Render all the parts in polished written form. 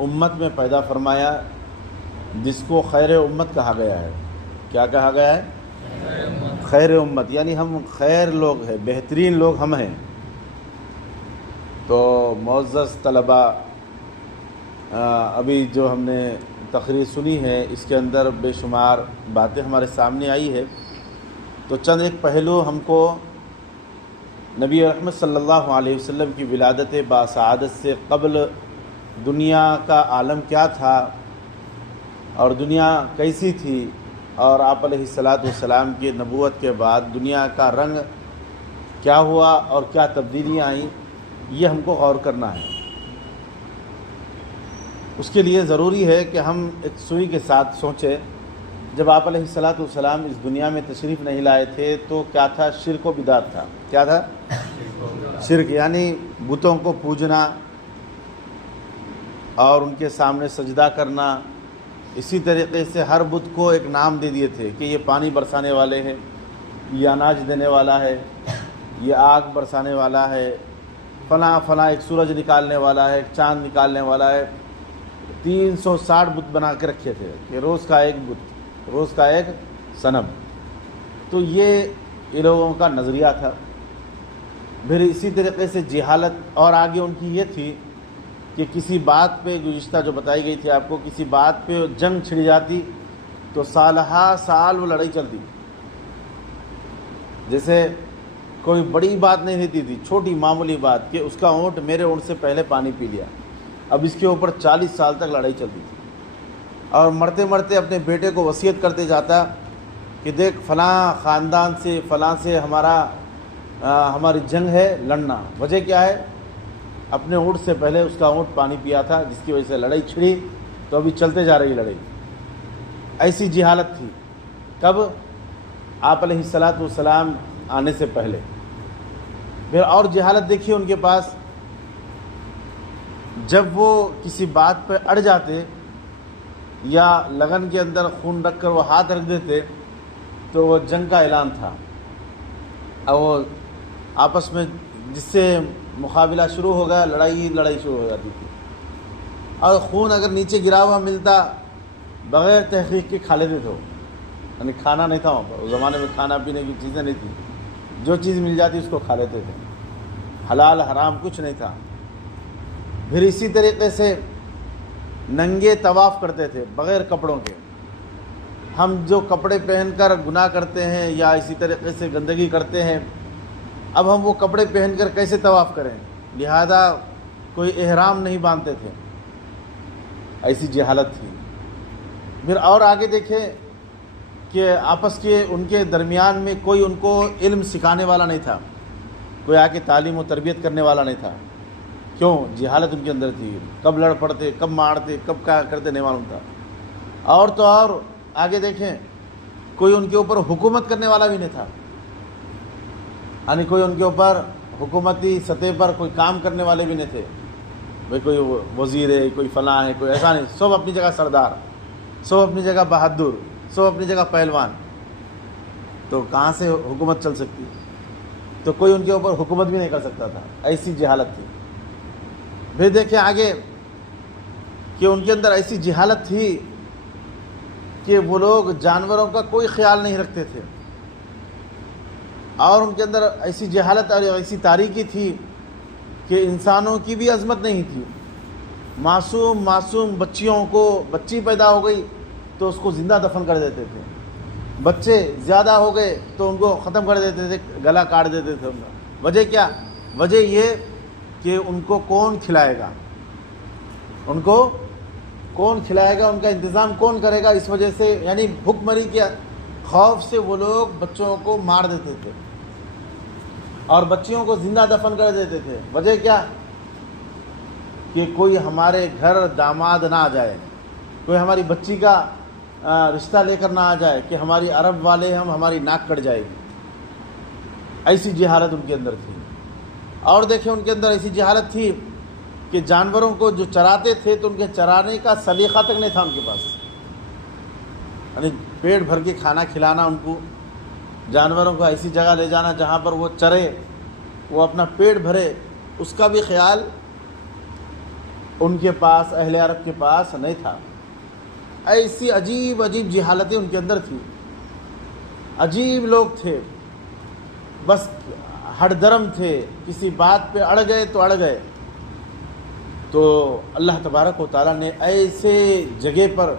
امت میں پیدا فرمایا جس کو خیر امت کہا گیا ہے۔ کیا کہا گیا ہے؟ خیر امت، یعنی ہم خیر لوگ ہیں، بہترین لوگ ہم ہیں۔ تو معزز طلباء، ابھی جو ہم نے تقریر سنی ہے اس کے اندر بے شمار باتیں ہمارے سامنے آئی ہے۔ تو چند ایک پہلو ہم کو نبی رحمت صلی اللہ علیہ وسلم کی ولادت باسعادت سے قبل دنیا کا عالم کیا تھا اور دنیا کیسی تھی، اور آپ علیہ الصلاۃ والسلام کی نبوت کے بعد دنیا کا رنگ کیا ہوا اور کیا تبدیلیاں آئیں، یہ ہم کو غور کرنا ہے۔ اس کے لیے ضروری ہے کہ ہم ایک سوئی کے ساتھ سوچیں۔ جب آپ علیہ الصلاۃ والسلام اس دنیا میں تشریف نہیں لائے تھے تو کیا تھا؟ شرک و بدعت تھا۔ کیا تھا؟ شرک، یعنی بتوں کو پوجنا اور ان کے سامنے سجدہ کرنا۔ اسی طریقے سے ہر بت کو ایک نام دے دیے تھے کہ یہ پانی برسانے والے ہیں، یہ اناج دینے والا ہے، یہ آگ برسانے والا ہے، فلاں فلاں ایک سورج نکالنے والا ہے، ایک چاند نکالنے والا ہے۔ 360 بت بنا کے رکھے تھے کہ روز کا ایک بت، روز کا ایک صنم۔ تو یہ لوگوں کا نظریہ تھا۔ پھر اسی طریقے سے جہالت، اور آگے ان کی یہ تھی کہ کسی بات پہ گزشتہ جو بتائی گئی تھی آپ کو، کسی بات پہ جنگ چھڑ جاتی تو سالہا سال وہ لڑائی چلتی۔ جیسے کوئی بڑی بات نہیں رہتی تھی، چھوٹی معمولی بات کہ اس کا اونٹ میرے اونٹ سے پہلے پانی پی لیا، اب اس کے اوپر 40 سال تک لڑائی چلتی تھی۔ اور مرتے مرتے اپنے بیٹے کو وصیت کرتے جاتا کہ دیکھ فلاں خاندان سے، فلاں سے ہماری جنگ ہے، لڑنا۔ وجہ کیا ہے؟ اپنے اونٹ سے پہلے اس کا اونٹ پانی پیا تھا، جس کی وجہ سے لڑائی چھڑی، تو ابھی چلتے جا رہی لڑائی۔ ایسی جہالت تھی کب؟ آپ علیہ الصلاۃ والسلام آنے سے پہلے۔ پھر اور جہالت دیکھیے ان کے پاس، جب وہ کسی بات پہ اڑ جاتے یا لگن کے اندر خون رکھ کر وہ ہاتھ رکھ دیتے تو وہ جنگ کا اعلان تھا، اور وہ آپس میں جس سے مقابلہ شروع ہو گیا، لڑائی شروع ہو جاتی تھی۔ اور خون اگر نیچے گرا ہوا ملتا، بغیر تحقیق کے کھا لیتے تھے، یعنی کھانا نہیں تھا وہاں پر، اس زمانے میں کھانا پینے کی چیزیں نہیں تھیں، جو چیز مل جاتی اس کو کھا لیتے تھے، حلال حرام کچھ نہیں تھا۔ پھر اسی طریقے سے ننگے طواف کرتے تھے بغیر کپڑوں کے۔ ہم جو کپڑے پہن کر گناہ کرتے ہیں یا اسی طریقے سے گندگی کرتے ہیں، اب ہم وہ کپڑے پہن کر کیسے طواف کریں؟ لہذا کوئی احرام نہیں باندھتے تھے، ایسی جہالت تھی۔ پھر اور آگے دیکھیں کہ آپس کے ان کے درمیان میں کوئی ان کو علم سکھانے والا نہیں تھا، کوئی آ کے تعلیم و تربیت کرنے والا نہیں تھا۔ کیوں؟ جہالت ان کے اندر تھی، کب لڑ پڑتے، کب مارتے، کب کیا کرتے نہیں معلوم تھا۔ اور تو اور آگے دیکھیں، کوئی ان کے اوپر حکومت کرنے والا بھی نہیں تھا، یعنی کوئی ان کے اوپر حکومتی سطح پر کوئی کام کرنے والے بھی نہیں تھے، بھئی کوئی وزیر ہے، کوئی فلاں ہے، کوئی ایسا نہیں، سب اپنی جگہ سردار، سب اپنی جگہ بہادر، سب اپنی جگہ پہلوان۔ تو کہاں سے حکومت چل سکتی؟ تو کوئی ان کے اوپر حکومت بھی نہیں کر سکتا تھا، ایسی جہالت تھی۔ پھر دیکھیں آگے کہ ان کے اندر ایسی جہالت تھی کہ وہ لوگ جانوروں کا کوئی خیال نہیں رکھتے تھے، اور ان کے اندر ایسی جہالت اور ایسی تاریکی تھی کہ انسانوں کی بھی عظمت نہیں تھی۔ معصوم بچیوں کو، بچی پیدا ہو گئی تو اس کو زندہ دفن کر دیتے تھے، بچے زیادہ ہو گئے تو ان کو ختم کر دیتے تھے، گلا کاٹ دیتے تھے۔ وجہ کیا؟ وجہ یہ کہ ان کو کون کھلائے گا، ان کو کون کھلائے گا، ان کا انتظام کون کرے گا؟ اس وجہ سے یعنی بھوک مری کے خوف سے وہ لوگ بچوں کو مار دیتے تھے اور بچیوں کو زندہ دفن کر دیتے تھے۔ وجہ کیا؟ کہ کوئی ہمارے گھر داماد نہ آ جائے، کوئی ہماری بچی کا رشتہ لے کر نہ آ جائے کہ ہماری عرب والے ہماری ناک کٹ جائے گی۔ ایسی جہالت ان کے اندر تھی۔ اور دیکھیں ان کے اندر ایسی جہالت تھی کہ جانوروں کو جو چراتے تھے تو ان کے چرانے کا سلیقہ تک نہیں تھا ان کے پاس، یعنی پیٹ بھر کے کھانا کھلانا ان کو، جانوروں کو ایسی جگہ لے جانا جہاں پر وہ چرے، وہ اپنا پیٹ بھرے، اس کا بھی خیال ان کے پاس، اہل عرب کے پاس نہیں تھا۔ ایسی عجیب عجیب جہالتیں ان کے اندر تھیں، عجیب لوگ تھے، بس ہر درم تھے، کسی بات پہ اڑ گئے تو اڑ گئے۔ تو اللہ تبارک و تعالیٰ نے ایسے جگہ پر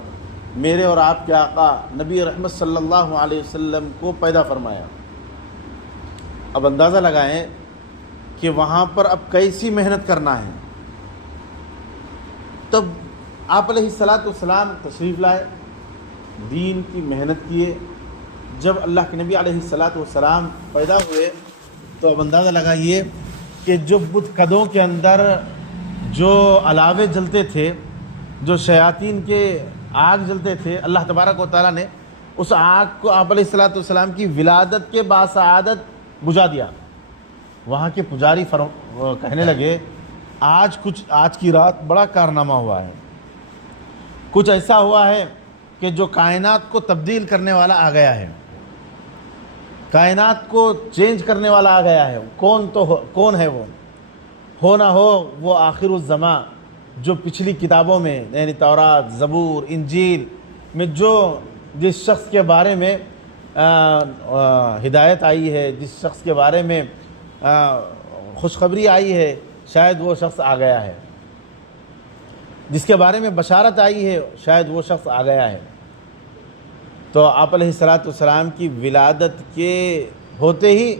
میرے اور آپ کے آقا نبی رحمت صلی اللہ علیہ وسلم کو پیدا فرمایا۔ اب اندازہ لگائیں کہ وہاں پر اب کیسی محنت کرنا ہے۔ تب آپ علیہ السلام تشریف لائے، دین کی محنت کیے۔ جب اللہ کے نبی علیہ السلام پیدا ہوئے تو اب اندازہ لگائیے کہ جو بت قدوں کے اندر جو الاوے جلتے تھے، جو شیاطین کے آگ جلتے تھے، اللہ تبارک و تعالیٰ نے اس آگ کو آپ علیہ السلام کی ولادت کے باسعادت بجھا دیا۔ وہاں کے پجاری کہنے لگے آج کی رات بڑا کارنامہ ہوا ہے، کچھ ایسا ہوا ہے کہ جو کائنات کو تبدیل کرنے والا آ گیا ہے، کائنات کو چینج کرنے والا آ گیا ہے۔ کون ہے وہ؟ ہو نہ ہو وہ آخر الزماں جو پچھلی کتابوں میں یعنی تورات، زبور، انجیل میں جس شخص کے بارے میں ہدایت آئی ہے، جس شخص کے بارے میں خوشخبری آئی ہے، شاید وہ شخص آ گیا ہے، جس کے بارے میں بشارت آئی ہے، شاید وہ شخص آ گیا ہے۔ تو آپ علیہ السلام کی ولادت کے ہوتے ہی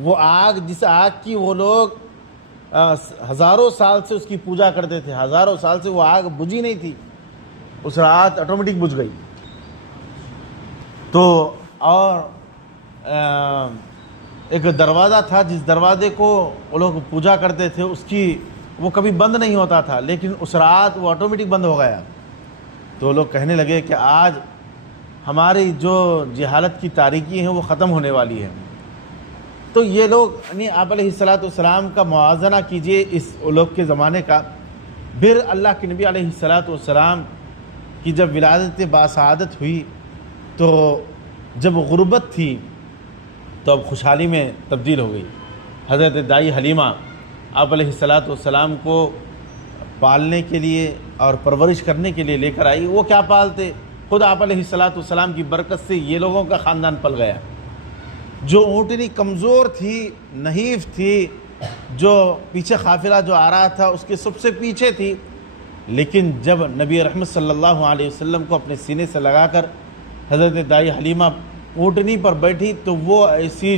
وہ آگ، جس آگ کی وہ لوگ ہزاروں سال سے اس کی پوجا کرتے تھے، ہزاروں سال سے وہ آگ بجھی نہیں تھی، اس رات آٹومیٹک بجھ گئی۔ تو اور ایک دروازہ تھا، جس دروازے کو وہ لوگ پوجا کرتے تھے، وہ کبھی بند نہیں ہوتا تھا، لیکن اس رات وہ آٹومیٹک بند ہو گیا۔ تو لوگ کہنے لگے کہ آج ہماری جو جہالت کی تاریکی ہے وہ ختم ہونے والی ہے۔ تو یہ لوگ یعنی آپ علیہ السلام کا موازنہ کیجئے اس لوگ کے زمانے کا۔ پھر اللہ کے نبی علیہ السلام کی جب ولادت باسعادت ہوئی تو جب غربت تھی تو اب خوشحالی میں تبدیل ہو گئی۔ حضرت دائی حلیمہ آپ علیہ السلام کو پالنے کے لیے اور پرورش کرنے کے لیے لے کر آئی۔ وہ کیا پالتے، خود آپ علیہ السلام کی برکت سے یہ لوگوں کا خاندان پل گیا۔ جو اونٹنی کمزور تھی، نحیف تھی، جو پیچھے قافلہ جو آ رہا تھا اس کے سب سے پیچھے تھی، لیکن جب نبی رحمت صلی اللہ علیہ وسلم کو اپنے سینے سے لگا کر حضرت دائی حلیمہ اونٹنی پر بیٹھی تو وہ ایسی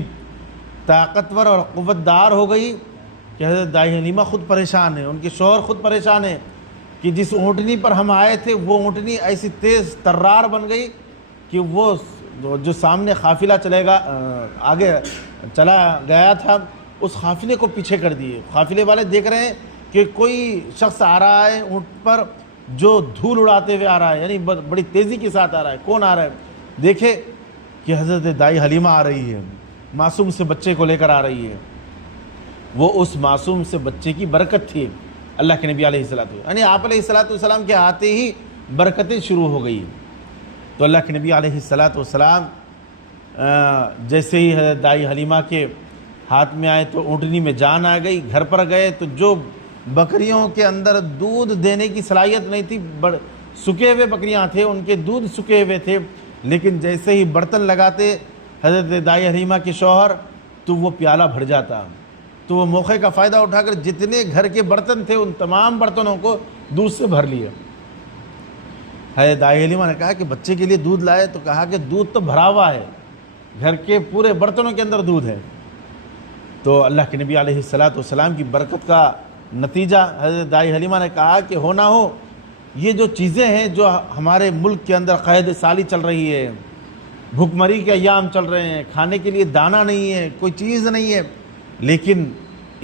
طاقتور اور قوت دار ہو گئی کہ حضرت دائی حلیمہ خود پریشان ہیں، ان کے شوہر خود پریشان ہیں کہ جس اونٹنی پر ہم آئے تھے وہ اونٹنی ایسی تیز ترار بن گئی کہ وہ جو سامنے قافلہ آگے چلا گیا تھا اس قافلے کو پیچھے کر دیے۔ قافلے والے دیکھ رہے ہیں کہ کوئی شخص آ رہا ہے اونٹ پر جو دھول اڑاتے ہوئے آ رہا ہے، یعنی بڑی تیزی کے ساتھ آ رہا ہے۔ کون آ رہا ہے؟ دیکھے کہ حضرت دائی حلیمہ آ رہی ہے، معصوم سے بچے کو لے کر آ رہی ہے۔ وہ اس معصوم سے بچے کی برکت تھی اللہ کے نبی علیہ السلام، یعنی آپ علیہ السلام کے آتے ہی برکتیں شروع ہو گئی۔ تو اللہ کے نبی علیہ السلام جیسے ہی حضرت دائی حلیمہ کے ہاتھ میں آئے تو اونٹنی میں جان آ گئی۔ گھر پر گئے تو جو بکریوں کے اندر دودھ دینے کی صلاحیت نہیں تھی، سکے ہوئے بکریاں تھے، ان کے دودھ سکے ہوئے تھے، لیکن جیسے ہی برتن لگاتے حضرت دائی حلیمہ کے شوہر تو وہ پیالہ بھر جاتا۔ تو وہ موقع کا فائدہ اٹھا کر جتنے گھر کے برتن تھے ان تمام برتنوں کو دودھ سے بھر لیا۔ حضرت دائی حلیمہ نے کہا کہ بچے کے لیے دودھ لائے، تو کہا کہ دودھ تو بھرا ہوا ہے، گھر کے پورے برتنوں کے اندر دودھ ہے۔ تو اللہ کے نبی علیہ السلام کی برکت کا نتیجہ حضرت دائی حلیمہ نے کہا کہ ہو نہ ہو یہ جو چیزیں ہیں جو ہمارے ملک کے اندر قید سالی چل رہی ہے، بھوک مری کے ایام چل رہے ہیں، کھانے کے لیے دانہ نہیں ہے، کوئی چیز نہیں ہے، لیکن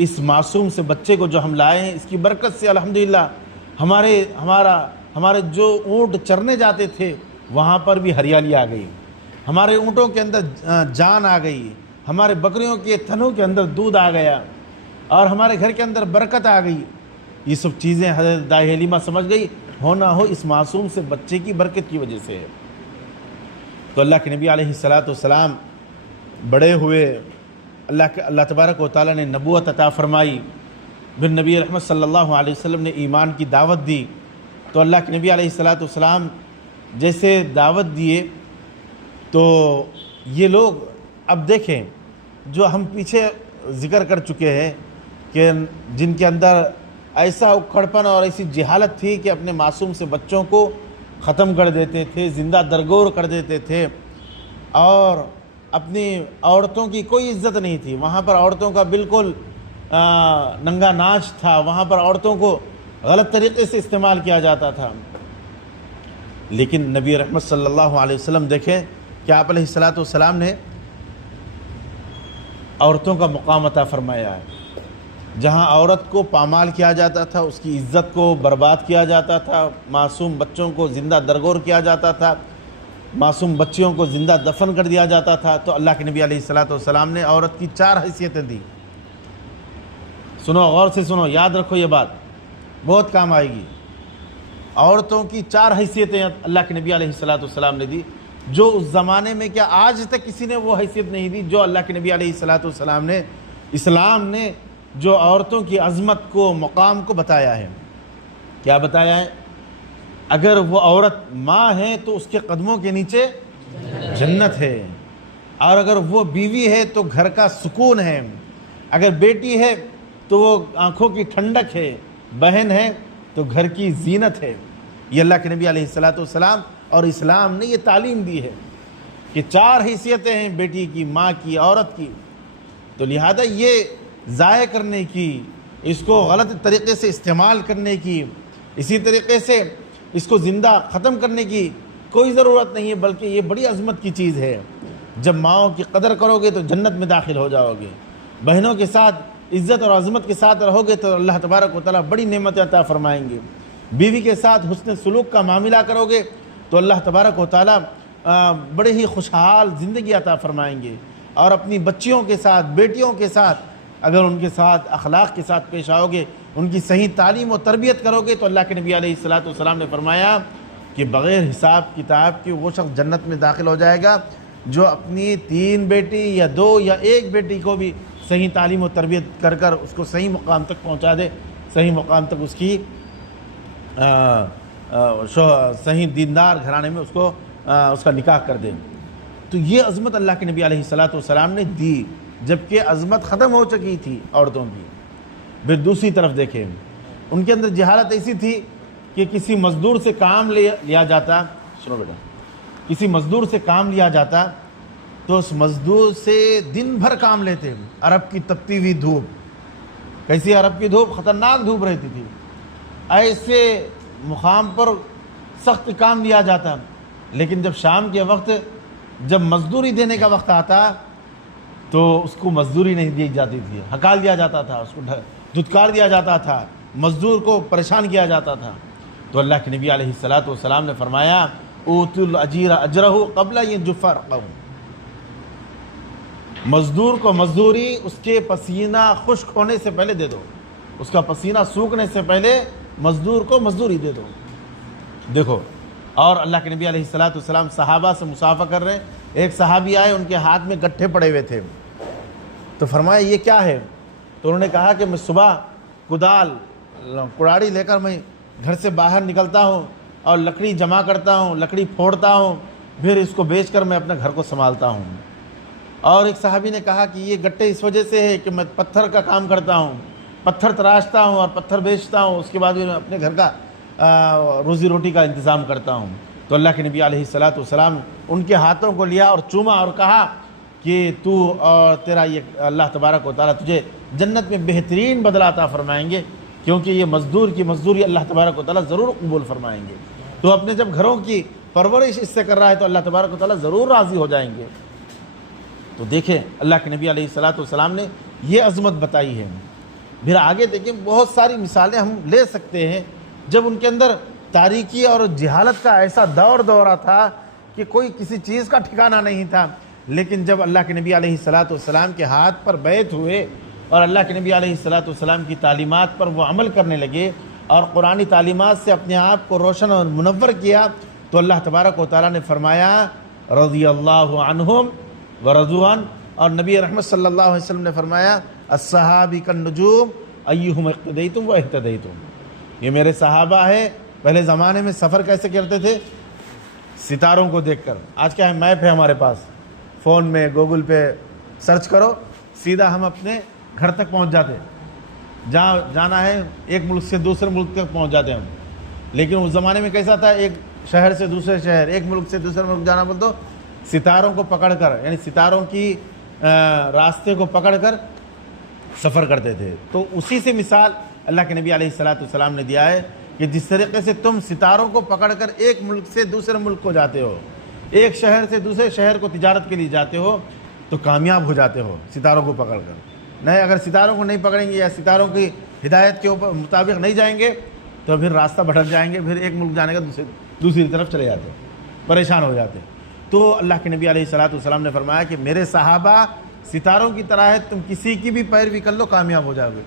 اس معصوم سے بچے کو جو ہم لائے ہیں اس کی برکت سے الحمدللہ ہمارے جو اونٹ چرنے جاتے تھے وہاں پر بھی ہریالی آ گئی، ہمارے اونٹوں کے اندر جان آ گئی، ہمارے بکریوں کے تھنوں کے اندر دودھ آ گیا، اور ہمارے گھر کے اندر برکت آ گئی۔ یہ سب چیزیں حضرت دائی حلیمہ سمجھ گئی ہو نہ ہو اس معصوم سے بچے کی برکت کی وجہ سے ہے۔ تو اللہ کے نبی علیہ السلام بڑے ہوئے، اللہ تبارک و تعالیٰ نے نبوت عطا فرمائی، پھر نبی رحمت صلی اللہ علیہ وسلم نے ایمان کی دعوت دی، تو اللہ کے نبی علیہ السلام جیسے دعوت دیے تو یہ لوگ اب دیکھیں جو ہم پیچھے ذکر کر چکے ہیں کہ جن کے اندر ایسا اکھڑپن اور ایسی جہالت تھی کہ اپنے معصوم سے بچوں کو ختم کر دیتے تھے، زندہ درگور کر دیتے تھے، اور اپنی عورتوں کی کوئی عزت نہیں تھی، وہاں پر عورتوں کا بالکل ننگا ناچ تھا، وہاں پر عورتوں کو غلط طریقے سے استعمال کیا جاتا تھا۔ لیکن نبی رحمت صلی اللہ علیہ وسلم دیکھیں کہ آپ علیہ السلام نے عورتوں کا مقام عطا فرمایا ہے۔ جہاں عورت کو پامال کیا جاتا تھا، اس کی عزت کو برباد کیا جاتا تھا، معصوم بچوں کو زندہ درگور کیا جاتا تھا، معصوم بچیوں کو زندہ دفن کر دیا جاتا تھا، تو اللہ کے نبی علیہ السلام نے عورت کی 4 حیثیتیں دی۔ سنو، غور سے سنو، یاد رکھو، یہ بات بہت کام آئے گی۔ عورتوں کی 4 حیثیتیں اللہ کے نبی علیہ السلام نے دی، جو اس زمانے میں کیا آج تک کسی نے وہ حیثیت نہیں دی جو اللہ کے نبی علیہ السلام نے، اسلام نے جو عورتوں کی عظمت کو، مقام کو بتایا ہے۔ کیا بتایا ہے؟ اگر وہ عورت ماں ہے تو اس کے قدموں کے نیچے جنت ہے، اور اگر وہ بیوی ہے تو گھر کا سکون ہے، اگر بیٹی ہے تو وہ آنکھوں کی ٹھنڈک ہے، بہن ہے تو گھر کی زینت ہے۔ یہ اللہ کے نبی علیہ السلام اور اسلام نے یہ تعلیم دی ہے کہ 4 حیثیتیں ہیں بیٹی کی، ماں کی، عورت کی۔ تو لہذا یہ ضائع کرنے کی، اس کو غلط طریقے سے استعمال کرنے کی، اسی طریقے سے اس کو زندہ ختم کرنے کی کوئی ضرورت نہیں ہے، بلکہ یہ بڑی عظمت کی چیز ہے۔ جب ماؤں کی قدر کرو گے تو جنت میں داخل ہو جاؤ گے، بہنوں کے ساتھ عزت اور عظمت کے ساتھ رہو گے تو اللہ تبارک و تعالیٰ بڑی نعمتیں عطا فرمائیں گے، بیوی کے ساتھ حسن سلوک کا معاملہ کرو گے تو اللہ تبارک و تعالیٰ بڑے ہی خوشحال زندگی عطا فرمائیں گے، اور اپنی بچیوں کے ساتھ، بیٹیوں کے ساتھ اگر ان کے ساتھ اخلاق کے ساتھ پیش آؤ گے، ان کی صحیح تعلیم و تربیت کرو گے تو اللہ کے نبی علیہ السلام نے فرمایا کہ بغیر حساب کتاب کے وہ شخص جنت میں داخل ہو جائے گا جو اپنی 3 بیٹی یا 2 یا 1 بیٹی کو بھی صحیح تعلیم و تربیت کر کر اس کو صحیح مقام تک پہنچا دے، صحیح مقام تک اس کی صحیح دیندار گھرانے میں اس کا نکاح کر دے۔ تو یہ عظمت اللہ کے نبی علیہ السلام نے دی، جبکہ عظمت ختم ہو چکی تھی عورتوں کی۔ پھر دوسری طرف دیکھیں، ان کے اندر جہالت ایسی تھی کہ کسی مزدور سے کام لیا جاتا، سنو بیٹا، کسی مزدور سے کام لیا جاتا تو اس مزدور سے دن بھر کام لیتے، عرب کی تپتی ہوئی دھوپ، کیسی عرب کی دھوپ، خطرناک دھوپ رہتی تھی، ایسے مقام پر سخت کام لیا جاتا، لیکن جب شام کے وقت جب مزدوری دینے کا وقت آتا تو اس کو مزدوری نہیں دی جاتی تھی، ہکال دیا جاتا تھا، اس کو دھتکار دیا جاتا تھا، مزدور کو پریشان کیا جاتا تھا۔ تو اللہ کے نبی علیہ السلام نے فرمایا اوتوا الاجیر اجرہ قبل ان یجف رقہ، مزدور کو مزدوری اس کے پسینہ خشک ہونے سے پہلے دے دو، اس کا پسینہ سوکھنے سے پہلے مزدور کو مزدوری دے دو۔ دیکھو، اور اللہ کے نبی علیہ السلام صحابہ سے مصافحہ کر رہے ہیں، ایک صحابی آئے، ان کے ہاتھ میں گٹھے پڑے ہوئے تھے، تو فرمایا یہ کیا ہے؟ تو انہوں نے کہا کہ میں صبح کڑاڑی لے کر میں گھر سے باہر نکلتا ہوں اور لکڑی جمع کرتا ہوں، لکڑی پھوڑتا ہوں، پھر اس کو بیچ کر میں اپنے گھر کو سنبھالتا ہوں۔ اور ایک صحابی نے کہا کہ یہ گٹھے اس وجہ سے ہے کہ میں پتھر کا کام کرتا ہوں، پتھر تراشتا ہوں اور پتھر بیچتا ہوں، اس کے بعد میں اپنے گھر کا روزی روٹی کا انتظام کرتا ہوں۔ تو اللہ کے نبی علیہ السلام ان کے ہاتھوں کو لیا اور چوما اور کہا کہ تو اور تیرا یہ اللہ تبارک و تعالیٰ تجھے جنت میں بہترین بدلہ عطا فرمائیں گے، کیونکہ یہ مزدور کی مزدوری اللہ تبارک و تعالیٰ ضرور قبول فرمائیں گے۔ تو اپنے جب گھروں کی پرورش اس سے کر رہا ہے تو اللہ تبارک و تعالیٰ ضرور راضی ہو جائیں گے۔ تو دیکھیں اللہ کے نبی علیہ السلام نے یہ عظمت بتائی ہے۔ پھر آگے دیکھیں بہت ساری مثالیں ہم لے سکتے ہیں جب ان کے اندر تاریکی اور جہالت کا ایسا دورہ تھا کہ کوئی کسی چیز کا ٹھکانہ نہیں تھا، لیکن جب اللہ کے نبی علیہ السلام کے ہاتھ پر بیعت ہوئے اور اللہ کے نبی علیہ السلام کی تعلیمات پر وہ عمل کرنے لگے اور قرآنی تعلیمات سے اپنے آپ کو روشن اور منور کیا، تو اللہ تبارک و تعالیٰ نے فرمایا رضی اللہ عنہم ورضوا عنہ، اور نبی رحمت صلی اللہ علیہ وسلم نے فرمایا الصحابی کالنجوم ایہم اقتدیتم و اہتدیتم، یہ میرے صحابہ ہے۔ پہلے زمانے میں سفر کیسے کرتے تھے؟ ستاروں کو دیکھ کر۔ آج کیا ہے، میپ ہے ہمارے پاس، فون میں گوگل پہ سرچ کرو، سیدھا ہم اپنے گھر تک پہنچ جاتے، جہاں جانا ہے ایک ملک سے دوسرے ملک تک پہنچ جاتے ہم۔ لیکن اس زمانے میں کیسا تھا، ایک شہر سے دوسرے شہر، ایک ملک سے دوسرے ملک جانا بول تو ستاروں کو پکڑ کر، یعنی ستاروں کی راستے کو پکڑ کر سفر کرتے تھے۔ تو اسی سے مثال اللہ کے نبی علیہ السلام نے دیا ہے کہ جس طریقے سے تم ستاروں کو پکڑ کر ایک ملک سے دوسرے ملک کو جاتے ہو، ایک شہر سے دوسرے شہر کو تجارت کے لیے جاتے ہو، تو کامیاب ہو جاتے ہو ستاروں کو پکڑ کر۔ نہیں، اگر ستاروں کو نہیں پکڑیں گے یا ستاروں کی ہدایت کے اوپر مطابق نہیں جائیں گے تو پھر راستہ بھٹک جائیں گے، پھر ایک ملک جانے کا دوسری طرف چلے جاتے، پریشان ہو جاتے۔ تو اللہ کے نبی علیہ السلام نے فرمایا کہ میرے صحابہ ستاروں کی طرح ہے، تم کسی کی بھی پیروی کر لو کامیاب ہو جاؤ گے۔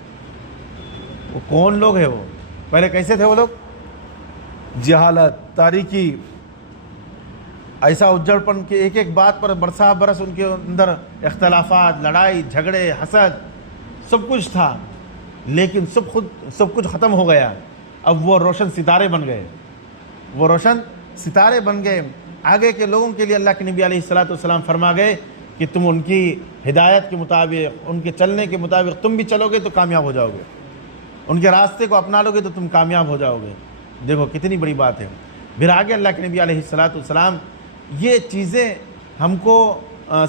وہ کون لوگ ہیں؟ وہ پہلے کیسے تھے وہ لوگ؟ جہالت، تاریکی، ایسا اجڑ پن کہ ایک ایک بات پر برسا برس ان کے اندر اختلافات، لڑائی جھگڑے، حسد، سب کچھ تھا، لیکن سب کچھ ختم ہو گیا۔ اب وہ روشن ستارے بن گئے، وہ روشن ستارے بن گئے۔ آگے کے لوگوں کے لیے اللہ کے نبی علیہ السلام فرما گئے کہ تم ان کی ہدایت کے مطابق، ان کے چلنے کے مطابق تم بھی چلو گے تو کامیاب ہو جاؤ گے، ان کے راستے کو اپنا لو گے تو تم کامیاب ہو جاؤ گے۔ دیکھو کتنی بڑی بات ہے۔ پھر آگے اللہ کے نبی علیہ السلام یہ چیزیں ہم کو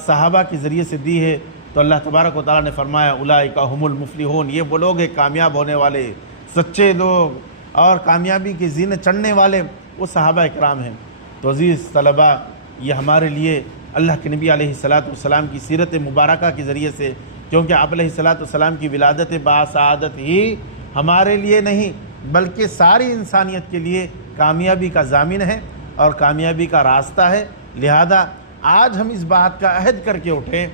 صحابہ کے ذریعے سے دی ہے، تو اللہ تبارک و تعالیٰ نے فرمایا اولئک هم المفلحون، یہ وہ لوگ ہیں کامیاب ہونے والے، سچے لوگ اور کامیابی کی زینت چڑھنے والے، وہ صحابہ کرام ہیں۔ تو عزیز طلباء، یہ ہمارے لیے اللہ کے نبی علیہ السلام کی سیرت مبارکہ کے ذریعے سے، کیونکہ آپ علیہ السلام کی ولادت باسعادت ہی ہمارے لیے نہیں بلکہ ساری انسانیت کے لیے کامیابی کا ضامن ہے اور کامیابی کا راستہ ہے۔ لہذا آج ہم اس بات کا عہد کر کے اٹھیں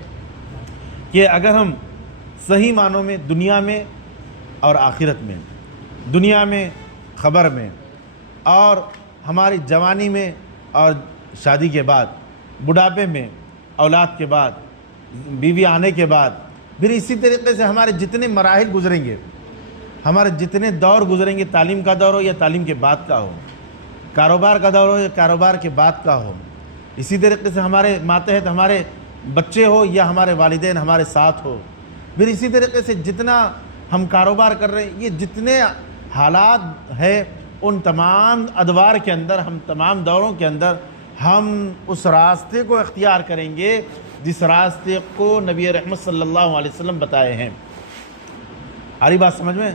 کہ اگر ہم صحیح معنوں میں دنیا میں اور آخرت میں، دنیا میں، خبر میں، اور ہماری جوانی میں اور شادی کے بعد، بڑھاپے میں، اولاد کے بعد، بیوی آنے کے بعد، پھر اسی طریقے سے ہمارے جتنے مراحل گزریں گے، ہمارے جتنے دور گزریں گے، تعلیم کا دور ہو یا تعلیم کے بعد کا ہو، کاروبار کا دور ہو یا کاروبار کے بعد کا ہو، اسی طریقے سے ہمارے ماتحت ہمارے بچے ہو یا ہمارے والدین ہمارے ساتھ ہو، پھر اسی طریقے سے جتنا ہم کاروبار کر رہے ہیں، یہ جتنے حالات ہیں، ان تمام ادوار کے اندر، ہم تمام دوروں کے اندر ہم اس راستے کو اختیار کریں گے جس راستے کو نبی رحمت صلی اللہ علیہ وسلم بتائے ہیں۔ آ رہی بات سمجھ میں؟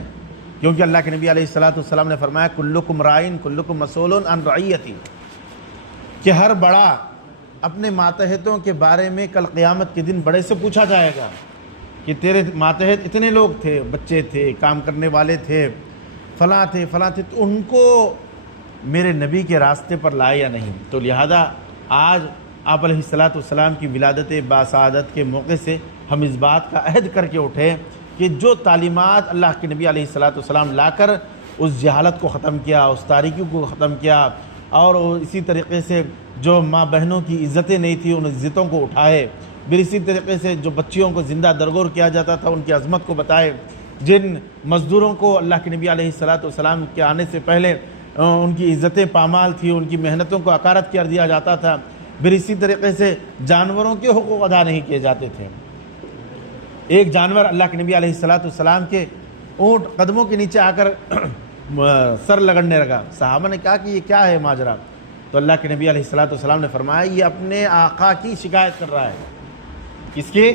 کیونکہ اللہ کے نبی علیہ السلام نے فرمایا کلکم رائن کلکم مسئول عن رعیتی، کہ ہر بڑا اپنے ماتحتوں کے بارے میں کل قیامت کے دن بڑے سے پوچھا جائے گا کہ تیرے ماتحت اتنے لوگ تھے، بچے تھے، کام کرنے والے تھے، فلاں تھے، تو ان کو میرے نبی کے راستے پر لائے یا نہیں۔ تو لہذا آج آپ علیہ السلام کی ولادت باسعادت کے موقع سے ہم اس بات کا عہد کر کے اٹھیں کہ جو تعلیمات اللہ کے نبی علیہ السلام لا کر اس جہالت کو ختم کیا، اس تاریکی کو ختم کیا، اور اسی طریقے سے جو ماں بہنوں کی عزتیں نہیں تھیں ان عزتوں کو اٹھائے، پھر اسی طریقے سے جو بچیوں کو زندہ درگور کیا جاتا تھا ان کی عظمت کو بتائے، جن مزدوروں کو اللہ کے نبی علیہ السلام کے آنے سے پہلے ان کی عزتیں پامال تھی، ان کی محنتوں کو اکارت کر دیا جاتا تھا، پھر اسی طریقے سے جانوروں کے حقوق ادا نہیں کیے جاتے تھے۔ ایک جانور اللہ کے نبی علیہ السلام کے اونٹ قدموں کے نیچے آ کر سر لگڑنے لگا، صحابہ نے کہا کہ یہ کیا ہے ماجرا؟ تو اللہ کے نبی علیہ السلام نے فرمایا یہ اپنے آقا کی شکایت کر رہا ہے۔ کس کی؟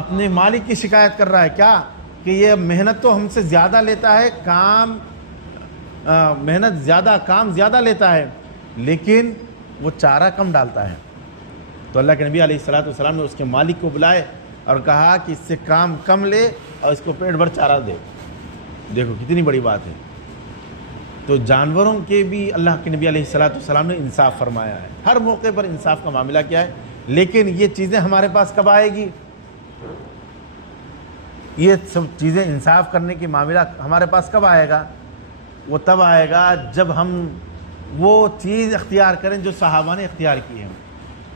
اپنے مالک کی شکایت کر رہا ہے۔ کیا؟ کہ یہ محنت تو ہم سے زیادہ لیتا ہے، محنت زیادہ، کام زیادہ لیتا ہے، لیکن وہ چارہ کم ڈالتا ہے۔ تو اللہ کے نبی علیہ السلام نے اس کے مالک کو بلائے اور کہا کہ اس سے کام کم لے اور اس کو پیٹ بھر چارہ دے۔ دیکھو کتنی بڑی بات ہے۔ تو جانوروں کے بھی اللہ کے نبی علیہ السلام نے انصاف فرمایا ہے۔ ہر موقع پر انصاف کا معاملہ کیا ہے، لیکن یہ چیزیں ہمارے پاس کب آئے گی؟ یہ سب چیزیں انصاف کرنے کی معاملہ ہمارے پاس کب آئے گا؟ وہ تب آئے گا جب ہم وہ چیز اختیار کریں جو صحابہ نے اختیار کی ہے،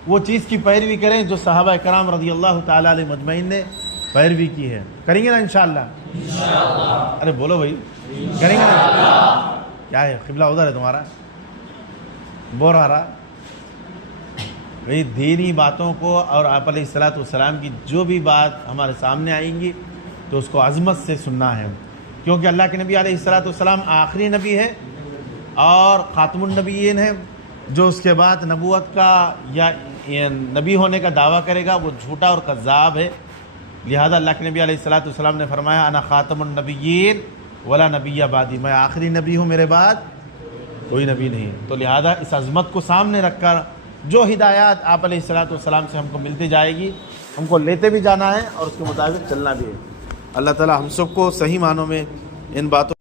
وہ چیز کی پیروی کریں جو صحابہ کرام رضی اللہ تعالیٰ علیہ مجمعین نے پیروی کی ہے۔ کریں گے نا انشاءاللہ؟ ارے بولو بھائی، کریں گے نا؟ کیا ہے قبلہ ادھر ہے تمہارا؟ بور آ رہا بھائی دینی باتوں کو اور آپ علیہ الصلوۃ والسلام کی جو بھی بات ہمارے سامنے آئیں گی تو اس کو عظمت سے سننا ہے، کیونکہ اللہ کے نبی علیہ الصلوۃ والسلام آخری نبی ہے اور خاتم النبیین ہے۔ جو اس کے بعد نبوت کا یا نبی ہونے کا دعویٰ کرے گا وہ جھوٹا اور کذاب ہے۔ لہذا اللہ کے نبی علیہ الصلوۃ والسلام نے فرمایا انا خاتم النبیین ولا نبی بعدی، میں آخری نبی ہوں، میرے بعد کوئی نبی نہیں۔ تو لہذا اس عظمت کو سامنے رکھ کر جو ہدایات آپ علیہ الصلوۃ والسلام سے ہم کو ملتی جائے گی ہم کو لیتے بھی جانا ہے اور اس کے مطابق چلنا بھی ہے۔ اللہ تعالی ہم سب کو صحیح معنوں میں ان باتوں